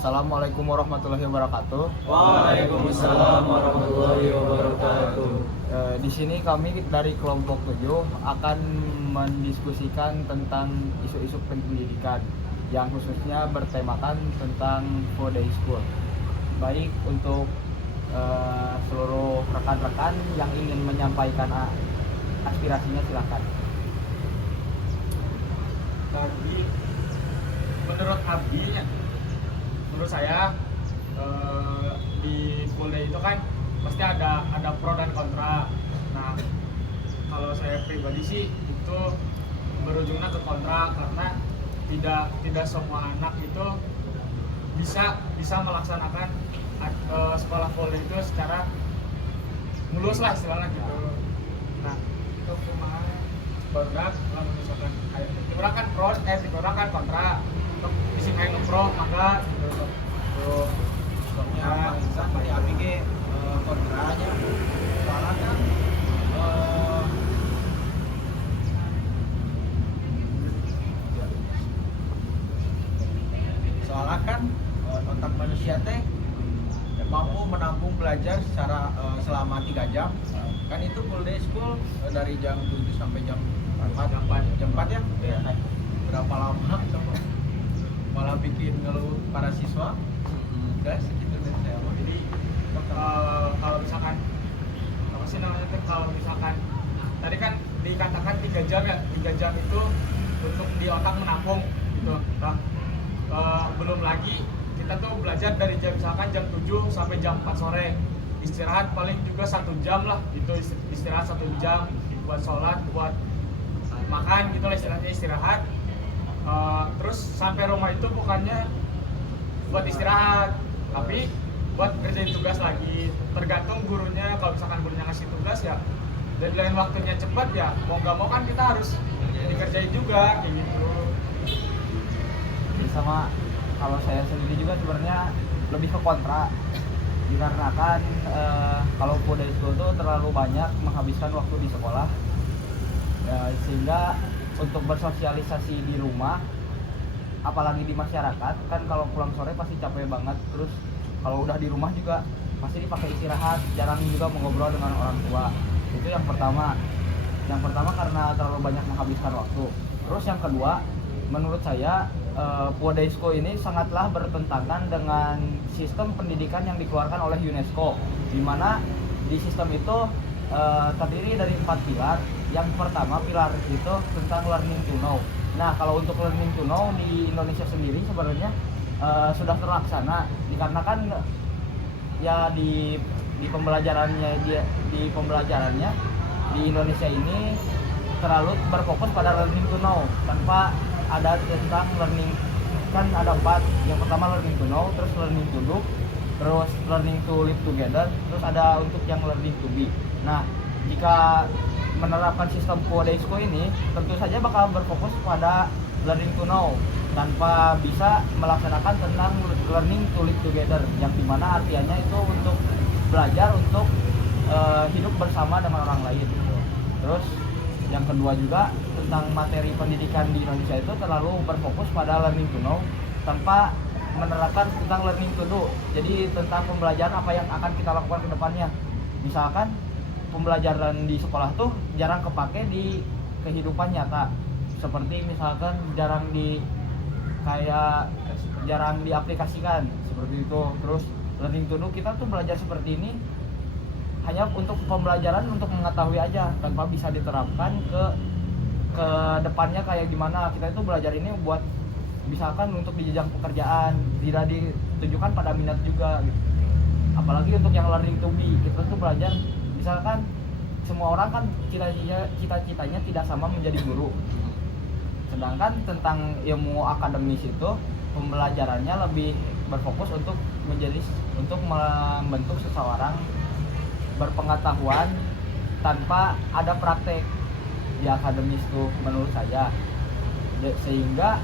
Assalamualaikum warahmatullahi wabarakatuh. Waalaikumsalam warahmatullahi wabarakatuh. Di sini kami dari kelompok 7 akan mendiskusikan tentang isu-isu pendidikan yang khususnya bertemakan tentang full day school. Baik untuk seluruh rekan-rekan yang ingin menyampaikan aspirasinya silakan. Tadi menurut saya di full day itu kan pasti ada pro dan kontra. Nah, kalau saya pribadi sih itu berujungnya ke kontra, karena tidak semua anak itu bisa melaksanakan sekolah full day itu secara mulus lah istilahnya gitu. Nah, itu cuma produk kalau misalkan dikurangkan pro, dikurangkan kontra. Untuk isi kayak pro maka gitu. Tuh. Ya, sampai APG kontranya soalnya kan otak manusia teh mampu menampung belajar secara selama 3 jam. Kan itu full day school dari jam 7 sampai jam 4 ya? Iya. Berapa lama coba? Malah bikin ngeluh para siswa. Guys, segitu dari saya. Jadi kalau misalkan apa sih namanya tuh, kalau misalkan tadi kan dikatakan 3 jam ya, 3 jam itu untuk di otak menampung gitu. Nah, belum lagi kita tuh belajar dari misalkan jam 7 sampai jam 4 sore, istirahat paling juga 1 jam lah gitu, istirahat 1 jam buat sholat, buat makan gitu lah istilahnya, istirahat. Terus sampai rumah itu bukannya buat istirahat, tapi buat kerjain tugas lagi. Tergantung gurunya, kalau misalkan gurunya ngasih tugas ya deadline waktunya cepat ya mau nggak mau kan kita harus dikerjain juga kayak gitu. Sama kalau saya sendiri juga sebenarnya lebih ke kontra, dikarenakan kalau full day school itu terlalu banyak menghabiskan waktu di sekolah ya, sehingga untuk bersosialisasi di rumah, apalagi di masyarakat kan kalau pulang sore pasti capek banget. Terus kalau udah di rumah juga pasti dipakai istirahat, jarang juga mengobrol dengan orang tua. Itu yang pertama karena terlalu banyak menghabiskan waktu. Terus yang kedua, menurut saya full day school ini sangatlah bertentangan dengan sistem pendidikan yang dikeluarkan oleh UNESCO, di mana di sistem itu terdiri dari 4 pilar. Yang pertama, pilar itu tentang learning to know. Nah, kalau untuk learning to know di Indonesia sendiri sebenarnya sudah terlaksana, dikarenakan ya di pembelajarannya di Indonesia ini terlalu berfokus pada learning to know tanpa ada tentang learning. Kan ada 4. Yang pertama learning to know, terus learning to do, terus learning to live together, terus ada untuk yang learning to be. Nah, jika menerapkan sistem full day school ini tentu saja bakal berfokus pada learning to know tanpa bisa melaksanakan tentang learning to live together, yang dimana artinya itu untuk belajar untuk hidup bersama dengan orang lain. Terus yang kedua juga tentang materi pendidikan di Indonesia itu terlalu berfokus pada learning to know tanpa menerapkan tentang learning to do. Jadi tentang pembelajaran apa yang akan kita lakukan ke depannya. Misalkan pembelajaran di sekolah tuh jarang kepake di kehidupan nyata, seperti misalkan jarang diaplikasikan seperti itu. Terus learning to do, kita tuh belajar seperti ini hanya untuk pembelajaran, untuk mengetahui aja tanpa bisa diterapkan ke depannya kayak gimana. Kita itu belajar ini buat misalkan untuk di jenjang pekerjaan, tidak ditujukan pada minat juga gitu. Apalagi untuk yang learning to be, kita tuh belajar misalkan semua orang kan cita-citanya tidak sama menjadi guru. Sedangkan tentang ilmu akademis itu pembelajarannya lebih berfokus untuk membentuk seseorang berpengetahuan tanpa ada praktek di akademis tuh menurut saya. Sehingga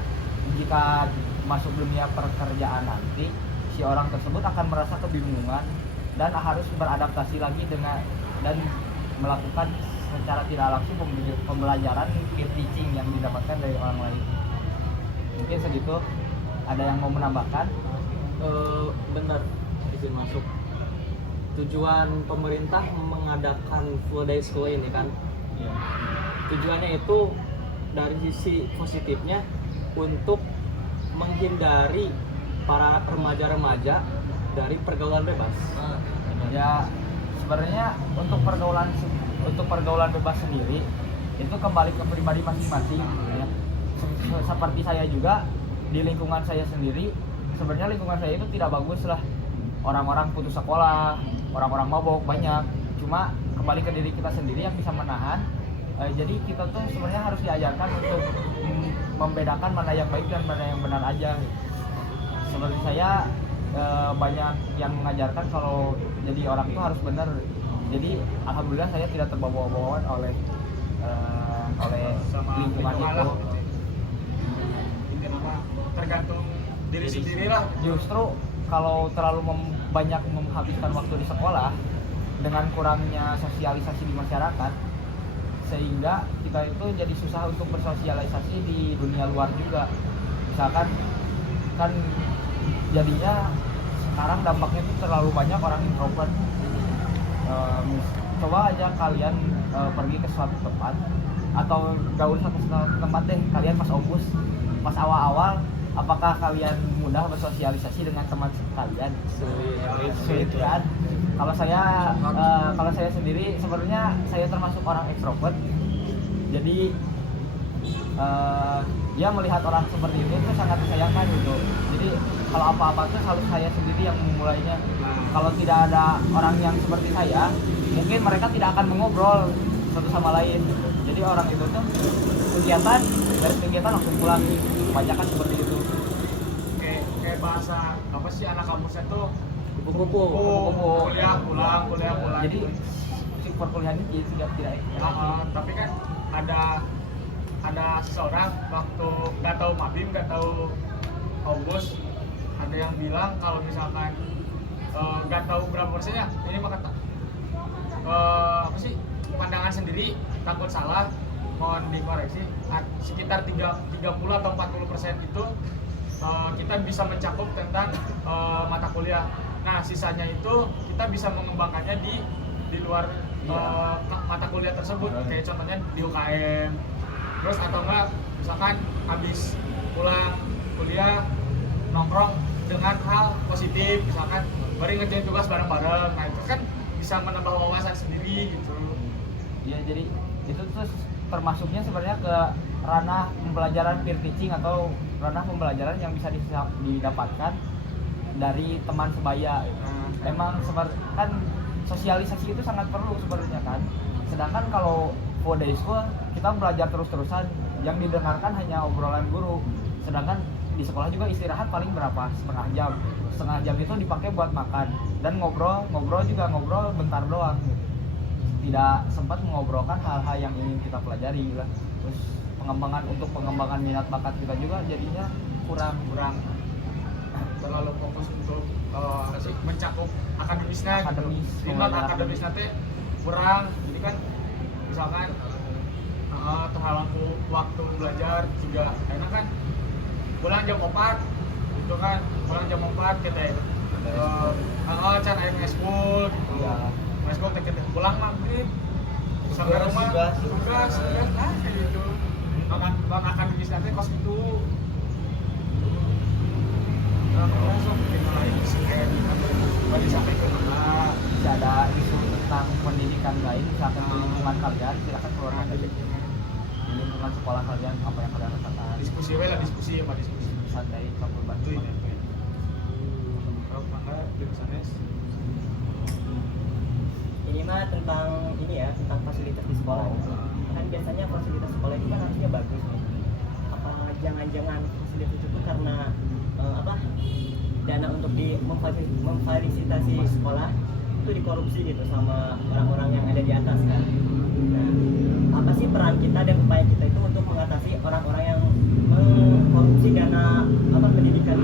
jika masuk dunia pekerjaan nanti, si orang tersebut akan merasa kebingungan dan harus beradaptasi lagi dan melakukan secara tidak langsung pembelajaran peer teaching yang didapatkan dari orang lain. Mungkin segitu. Ada yang mau menambahkan? Benar, izin masuk. Tujuan pemerintah mengadakan full day school ini kan, tujuannya itu dari sisi positifnya untuk menghindari para remaja-remaja dari pergaulan bebas. Ya sebenarnya untuk pergaulan bebas sendiri itu kembali ke pribadi masing-masing ya. Seperti saya juga di lingkungan saya sendiri, sebenarnya lingkungan saya itu tidak bagus lah, orang-orang putus sekolah, orang-orang mabok banyak, cuma kembali ke diri kita sendiri yang bisa menahan. Jadi kita tuh sebenarnya harus diajarkan untuk membedakan mana yang baik dan mana yang benar aja. Seperti saya banyak yang mengajarkan kalau jadi orang itu harus benar. Jadi alhamdulillah saya tidak terbawa-bawa oleh lingkungan itu. Mungkin apa tergantung diri sendiri lah. Justru kalau terlalu banyak menghabiskan waktu di sekolah dengan kurangnya sosialisasi di masyarakat, sehingga kita itu jadi susah untuk bersosialisasi di dunia luar juga. Misalkan kan jadinya sekarang dampaknya itu terlalu banyak orang introvert. Coba aja kalian pergi ke suatu tempat atau gaul satu tempat deh, kalian pas Opus, pas awal-awal, apakah kalian mudah bersosialisasi dengan teman kalian? Sulit kan? Kalau saya sendiri sebenarnya saya termasuk orang ekstrovert. Jadi dia melihat orang seperti itu sangat disayangkan gitu. Jadi kalau apa-apa tuh selalu saya sendiri yang memulainya. Kalau tidak ada orang yang seperti saya, mungkin mereka tidak akan mengobrol satu sama lain gitu. Jadi orang itu tuh kegiatan langsung pulang, banyak kan seperti itu. Kayak bahasa apa sih anak kampusnya tuh Kupu-kupu. kuliah pulang Jadi gitu. si perkuliahan ini tidak Tapi kan ada seseorang waktu nggak tahu Mabim, nggak tahu August, ada yang bilang kalau misalkan nggak tahu berapa persennya, ini mah kata apa sih, pandangan sendiri takut salah, mohon dikoreksi, sekitar 30 atau 40% itu kita bisa mencakup tentang mata kuliah. Nah sisanya itu kita bisa mengembangkannya di luar mata kuliah tersebut, kayak contohnya di UKM, terus atau enggak misalkan habis pulang kuliah nongkrong dengan hal positif, misalkan bari ngerjain tugas bareng-bareng. Nah itu kan bisa menambah wawasan sendiri gitu. Ya, jadi itu tuh termasuknya sebenarnya ke ranah pembelajaran peer teaching atau ranah pembelajaran yang bisa didapatkan dari teman sebaya. Emang kan sosialisasi itu sangat perlu sebenarnya kan. Sedangkan kalau full day school kita belajar terus-terusan, yang didengarkan hanya obrolan guru. Sedangkan di sekolah juga istirahat paling berapa? Setengah jam itu dipakai buat makan dan ngobrol bentar doang. Tidak sempat mengobrolkan hal-hal yang ingin kita pelajari lah. Terus pengembangan minat bakat kita juga jadinya kurang terlalu fokus untuk mencakup akademisnya Akademis, gitu. Minat akademisnya teh kurang. Jadi kan misalkan terhalang waktu belajar juga enak kan pulang jam 4 gitu kan, pulang jam 4 kita can air school gitu Ya. school kita pulang maghrib sampai rumah tugas kan kayak gitu. Bang akademis nanti kos itu langsung dimulai disampaikan Bisa ada isu tentang pendidikan lain, misalkan di lingkungan kalian, silakan keluarkan dari di lingkungan sekolah kalian apa yang kalian rasakan. diskusi Santai, campur bantu ini. Ini mah tentang tentang fasilitas di sekolah. Kan biasanya fasilitas sekolah itu kan harusnya bagus nih. Apa jangan-jangan fasilitas itu karena dana untuk memfasilitasi sekolah itu dikorupsi gitu sama orang-orang yang ada di atas kan. Nah, apa sih peran kita dan upaya kita itu untuk mengatasi orang-orang yang mengkorupsi dana pendidikan?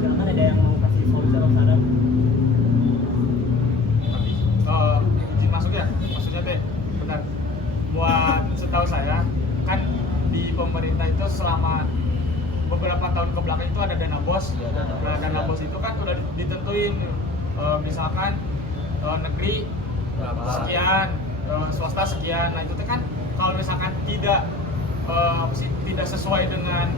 Silakan ada yang mau kasih solusi atau saran? Izin masuk ya, maksudnya teh benar. Buat setahu saya kan di pemerintah itu selama beberapa tahun ke belakang itu ada dana bos. Iya, dana bos, Nah, dana iya. bos itu kan udah ditentuin, misalkan negeri Berapa? sekian, swasta sekian. Nah itu tuh kan kalau misalkan tidak tidak sesuai dengan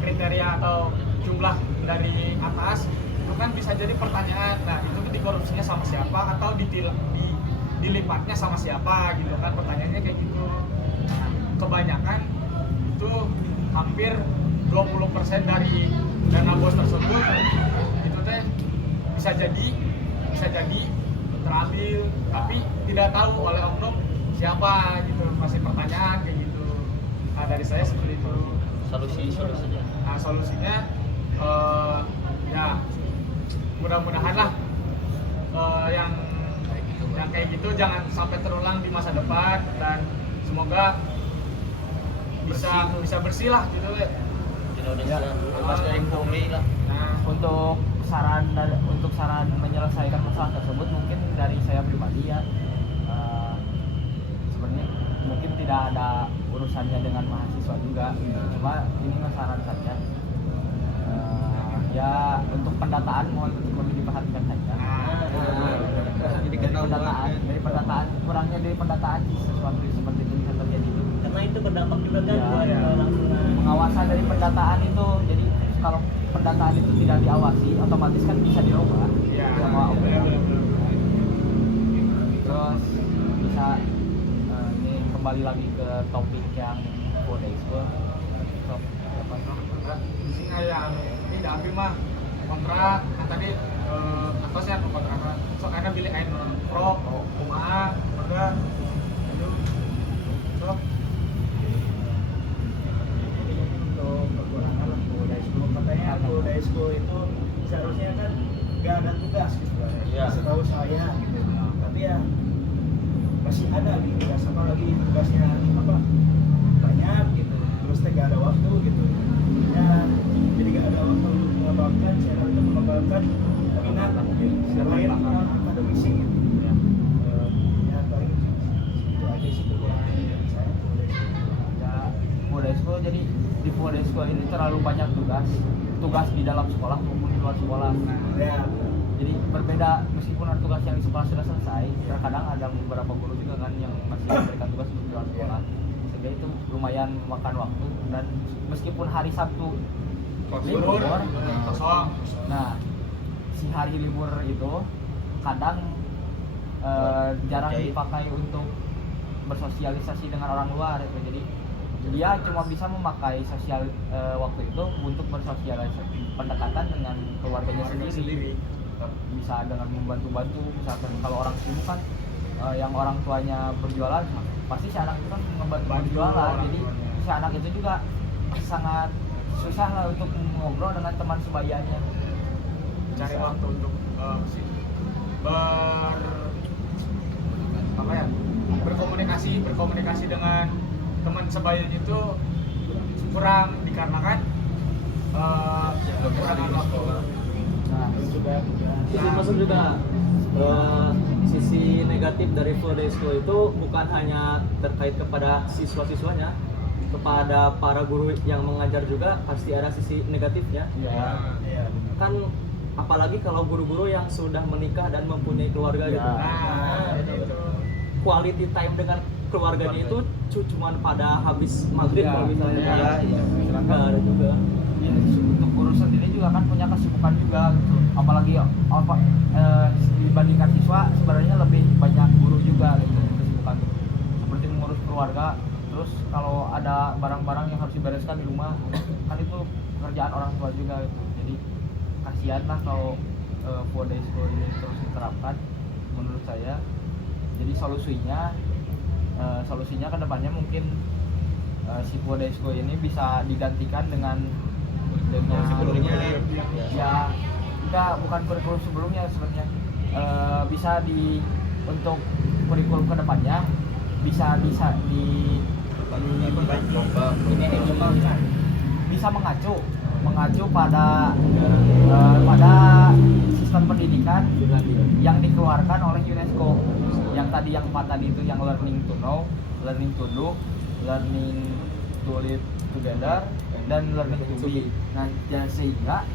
kriteria atau jumlah dari atas, itu kan bisa jadi pertanyaan. Nah itu dikorupsinya sama siapa atau dilipatnya sama siapa gitu kan, pertanyaannya kayak gitu. Nah, kebanyakan itu hampir 20% dari dana bos tersebut itu teh bisa jadi terambil, tapi tidak tahu oleh oknum siapa gitu, masih pertanyaan kayak gitu. Nah dari saya seperti itu. Solusinya. Nah solusinya ya mudah-mudahan lah yang kayak gitu jangan sampai terulang di masa depan, dan semoga bisa bersih lah gitu ya. Indonesia bebas dari pungli lah. Nah Untuk saran menyelesaikan masalah tersebut mungkin dari saya pribadi ya, sebenarnya mungkin tidak ada urusannya dengan mahasiswa juga, cuma ini saran saja. Ya untuk pendataan mohon lebih diperhatikan saja. Dari pendataan kurangnya dari pendataan sesuatu seperti itu bisa terjadi itu. Karena itu berdampak juga kan Ya, buat ya. kelangsungan. Pengawasan dari pendataan itu, jadi kalau pendataan itu tidak diawasi otomatis kan bisa dirubah ya sama oknum. benar-benar. Terus bisa ini kembali lagi ke topik yang Food Expo. Di sini yang tidak ambil mah kontrak, kan tadi atasnya kontrak soalnya pilih air pro kumaha udah itu so Untuk kekurangan Polda School, katanya Polda School itu seharusnya kan nggak ada tugas gitu kan, Iya. setahu saya gitu. Tapi ya masih ada gitu tugas, apa lagi tugasnya apa banyak gitu, terus nggak ada waktu gitu ya, jadi nggak ada waktu untuk mengembangkan, saya harusnya mengembangkan minat mungkin selain akademisi gitu. Ya paling itu aja sih kekurangan dari saya Polda School. Ya Food Expo, jadi di Food Expo ini terlalu banyak tugas di dalam sekolah maupun di luar sekolah. Ya, Jadi berbeda, meskipun ada tugas yang di sekolah sudah selesai, terkadang ada beberapa guru juga kan yang masih memberikan tugas untuk di luar sekolah, sehingga itu lumayan makan waktu. Dan meskipun hari Sabtu libur, kosong. nah si hari libur itu kadang jarang dipakai untuk bersosialisasi dengan orang luar gitu. Jadi dia cuma bisa memakai waktu itu untuk bersosialisasi pendekatan dengan keluarganya sendiri. Bisa dengan membantu-bantu, misalkan kalau orang sibuk kan yang orang tuanya berjualan, pasti si anak itu kan membantu berjualan. Jadi si anak itu juga sangat susah lah untuk ngobrol dengan teman sebayanya. Cari Bisa. waktu untuk berkomunikasi dengan teman sebayanya itu kurang dikarenakan kekurangan waktu. Nah, Itu masuk juga sisi negatif dari Full Day School itu bukan hanya terkait kepada siswa-siswanya, kepada para guru yang mengajar juga pasti ada sisi negatifnya. ya, ya. Kan apalagi kalau guru-guru yang sudah menikah dan mempunyai keluarga Ya. gitu. Nah, itu. Quality time dengan keluarganya itu cuman pada habis maghrib Ya. kalau misalnya Ya, kan. iya. Nggak ada juga. Ya, untuk guru sendiri juga kan punya kesibukan juga gitu. Apalagi dibandingkan siswa sebenarnya lebih banyak guru juga gitu kesibukan seperti mengurus keluarga. Terus kalau ada barang-barang yang harus dibereskan di rumah kan itu pekerjaan orang tua juga gitu. Jadi kasihan lah kalau Full Day School ini terus diterapkan menurut saya. Jadi solusinya ke depannya mungkin si Full Day School ini bisa digantikan dengan ya enggak, bukan kurikulum sebelumnya sebenarnya. Bisa untuk kurikulum kedepannya bisa mengacu pada sistem pendidikan yang dikeluarkan oleh UNESCO. Yang 4 tadi itu yang learning to know, learning to do, learning to live together dan learning to be. Nah, sehingga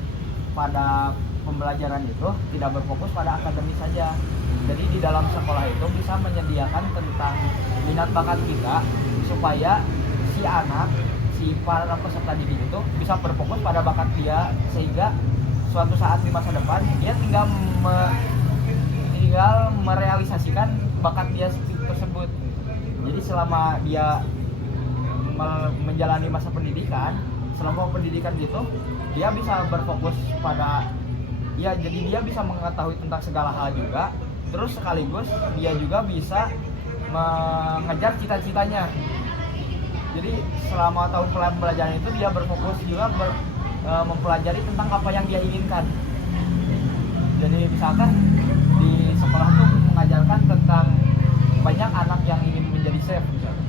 pada pembelajaran itu tidak berfokus pada akademis saja. Jadi di dalam sekolah itu bisa menyediakan tentang minat bakat kita supaya si para peserta didik itu bisa berfokus pada bakat dia, sehingga suatu saat di masa depan dia tinggal merealisasikan bakat dia tersebut. Jadi selama dia menjalani masa pendidikan, selama pendidikan gitu, dia bisa berfokus pada jadi dia bisa mengetahui tentang segala hal juga, terus sekaligus dia juga bisa mengejar cita-citanya. Jadi selama tahun pembelajaran itu dia berfokus juga mempelajari tentang apa yang dia inginkan. Jadi misalkan di sekolah tuh mengajarkan tentang banyak anak yang ingin menjadi chef misalnya.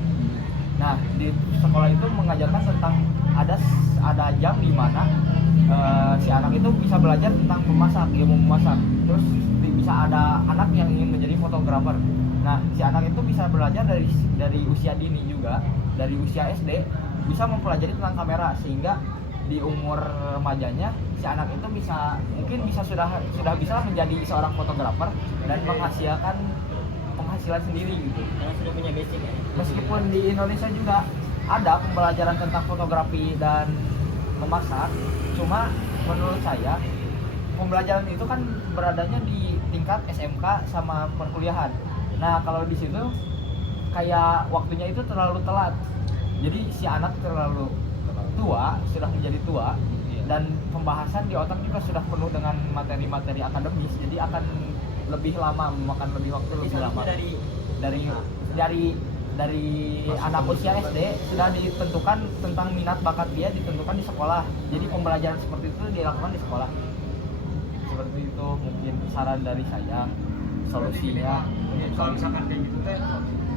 Nah, di sekolah itu mengajarkan tentang ada jam di mana si anak itu bisa belajar tentang memasak, ilmu memasak. Terus bisa ada anak yang ingin menjadi fotografer. Nah, si anak itu bisa belajar dari usia dini juga, dari usia SD bisa mempelajari tentang kamera, sehingga di umur remajanya si anak itu mungkin sudah bisa menjadi seorang fotografer dan menghasilkan penghasilan sendiri gitu. Karena sudah punya basic ya. Meskipun di Indonesia juga ada pembelajaran tentang fotografi dan memasak, cuma menurut saya pembelajaran itu kan beradanya di tingkat SMK sama perkuliahan. Nah, kalau di situ kayak waktunya itu terlalu telat. Jadi si anak terlalu tua, sudah menjadi tua, dan pembahasan di otak juga sudah penuh dengan materi-materi akademis, jadi akan lebih lama, memakan lebih waktu lebih lama. Dari anak usia SD sudah ditentukan tentang minat bakat dia, ditentukan di sekolah. Jadi pembelajaran seperti itu dilakukan di sekolah. Seperti itu mungkin saran dari saya, solusinya. Kalau misalkan kayak gitu teh,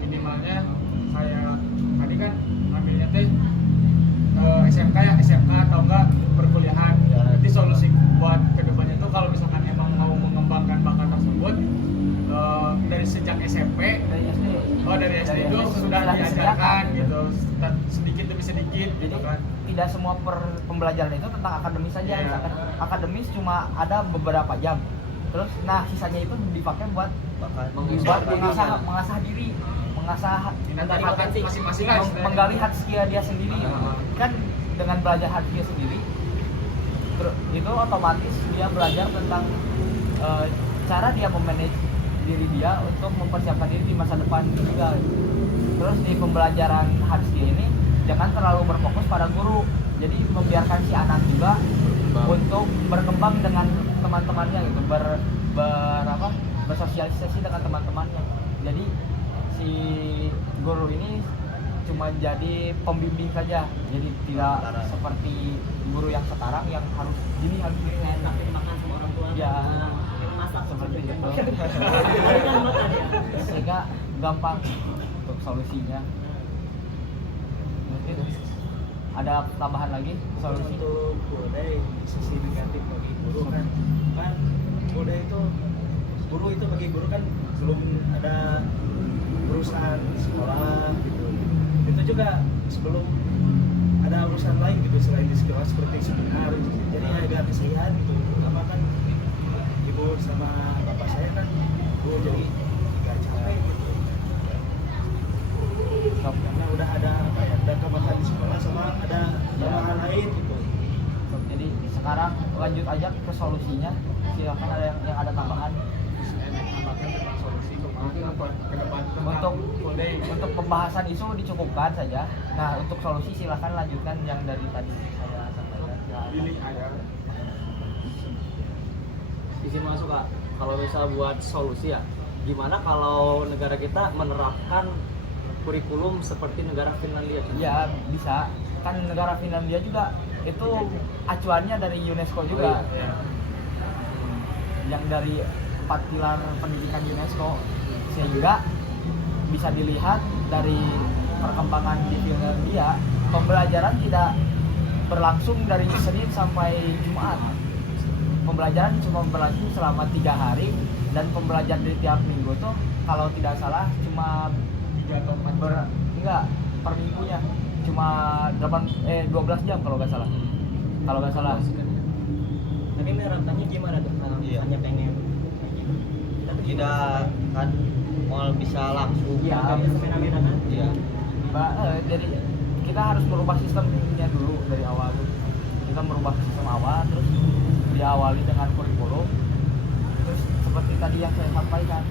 minimalnya kayak tadi kan ambilnya teh SMK atau enggak perkuliahan. Jadi solusi buat kedepannya itu kalau misalkan emang mau mengembangkan bakat tersebut dari sejak SMP, dari SD itu sudah diajarkan gitu, sedikit demi sedikit gitu kan. Tidak semua pembelajaran itu tentang akademis saja. Misalkan akademis cuma ada beberapa jam. Terus sisanya itu dipakai buat mengasah diri, mengasah masing-masing lah, menggali hard skill dia sendiri. Kan dengan belajar hard skill sendiri, itu otomatis dia belajar tentang cara dia memanage diri dia untuk mempersiapkan diri di masa depan juga. Terus di pembelajaran hard skill ini jangan terlalu berfokus pada guru, jadi membiarkan si anak juga untuk berkembang dengan teman-temannya gitu, bersosialisasi dengan teman-temannya. Jadi si guru ini cuma jadi pembimbing saja, jadi tidak seperti guru yang sekarang yang harus Enak makan sama orang tua. Ya, Masak seperti itu. Kan makan ya. Sehingga gampang untuk solusinya. Mungkin ada tambahan lagi solusi? Untuk budaya sisi negatif bagi guru kan budaya itu bagi guru kan belum ada urusan sekolah gitu. Itu juga sebelum ada urusan lain gitu selain di sekolah seperti seminar, jadi agak kesian gitu. Apa kan ibu sama bapak saya kan jadi agak capek gitu. Karena udah ada ada kebutuhan di sekolah sama ada hal lain gitu. Jadi sekarang lanjut aja ke solusinya. Silakan ada yang ada tambahan. Untuk pembahasan isu dicukupkan saja. Nah, untuk solusi silakan lanjutkan yang dari tadi saya sampaikan. Izin masuk Kak, kalau misal buat solusi ya, gimana kalau negara kita menerapkan kurikulum seperti negara Finlandia? Ya bisa, kan negara Finlandia juga itu acuannya dari UNESCO juga. Yang dari 4 pilar pendidikan UNESCO, sehingga bisa dilihat dari perkembangan di Finlandia, pembelajaran tidak berlangsung dari Senin sampai Jumat. Pembelajaran cuma berlangsung selama 3 hari, dan pembelajaran di tiap minggu tuh kalau tidak salah cuma 3 atau 4 enggak, per minggunya cuma 12 jam kalau nggak salah. Kalau nggak salah. Tapi menerapkannya gimana tuh kalau Iya. misalnya pengen kayak gitu? Kita tuh Tidak kan mau bisa langsung. Iya. Kayak semena-mena kan? Iya. Jadi kita harus merubah sistemnya dulu dari awal tuh. Kita merubah sistem awal, terus diawali dengan kurikulum. Terus seperti tadi yang saya sampaikan,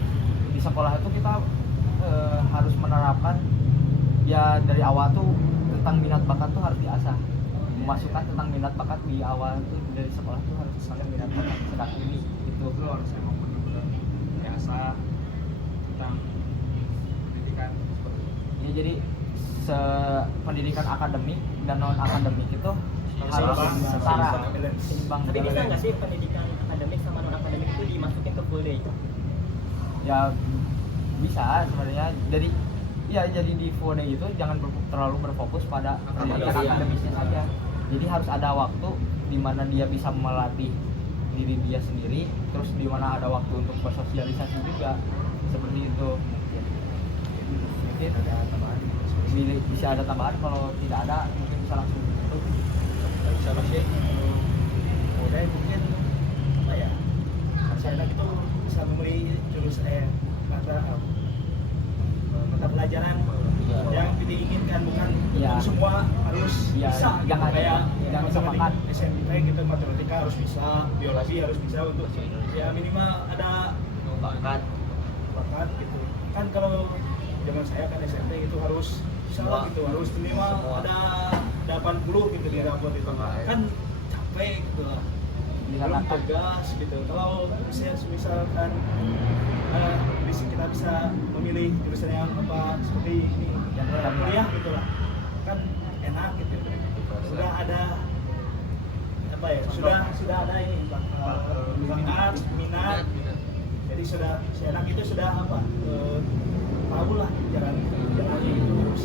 di sekolah itu kita harus menerapkan ya dari awal tuh tentang minat bakat tuh harus diasah. Memasukkan tentang minat bakat di awal tuh dari sekolah tuh harus tentang minat bakat sedang ini gitu. Itu harus emang benar-benar biasa tentang pendidikan seperti itu. Ya jadi pendidikan akademik dan non akademik itu harus setara, seimbang. Tapi bisa nggak sih pendidikan akademik sama non akademik itu dimasukin ke full day? Ya bisa sebenarnya. Jadi di full day itu jangan terlalu berfokus pada pendidikan Iya. akademisnya saja. Jadi harus ada waktu di mana dia bisa melatih diri dia sendiri, terus di mana ada waktu untuk bersosialisasi juga, seperti itu. Mungkin bisa ada tambahan, kalau tidak ada mungkin bisa langsung ditutup. Sama sih udah mungkin apa ya, masih anak itu bisa memilih mata pelajaran yang diinginkan, bukan Iya. untuk semua harus Iya, bisa gitu. jangan- Kayak jangan matematika samakan. SMP gitu, matematika harus bisa, biologi harus bisa, untuk ya minimal ada Bakat. bakat gitu kan. Kalau zaman saya kan SMP itu harus bisa lah gitu, harus minimal ada 80 gitu di rapot itu kan, capek gitu lah, belum Dilakukan. tegas gitu. Kalau misalkan kita bisa memilih jurusan yang apa seperti ini, yang kuliah gitu lah, kan enak gitu. Sudah ada apa ya, sudah ada ini minat gitu. Jadi sudah si anak itu sudah apa, tahu lah jalannya itu harus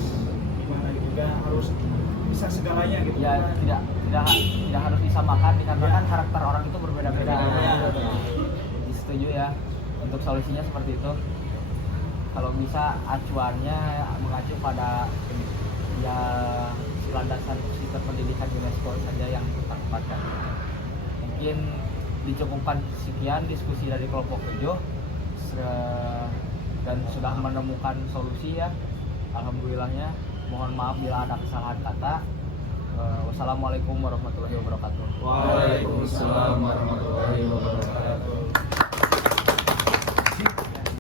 gimana gitu, juga harus bisa segalanya gitu. Ya tidak harus disamakan dikarenakan karakter orang itu berbeda-beda. Ya. Setuju ya. Untuk solusinya seperti itu. Kalau bisa acuannya mengacu pada ya landasan sistem pendidikan UNESCO saja yang kita tempatkan. Mungkin dicukupkan sekian diskusi dari kelompok 7 dan sudah menemukan solusi ya. Alhamdulillahnya. Mohon maaf bila ada kesalahan kata. Wassalamualaikum warahmatullahi wabarakatuh. Waalaikumsalam warahmatullahi wabarakatuh.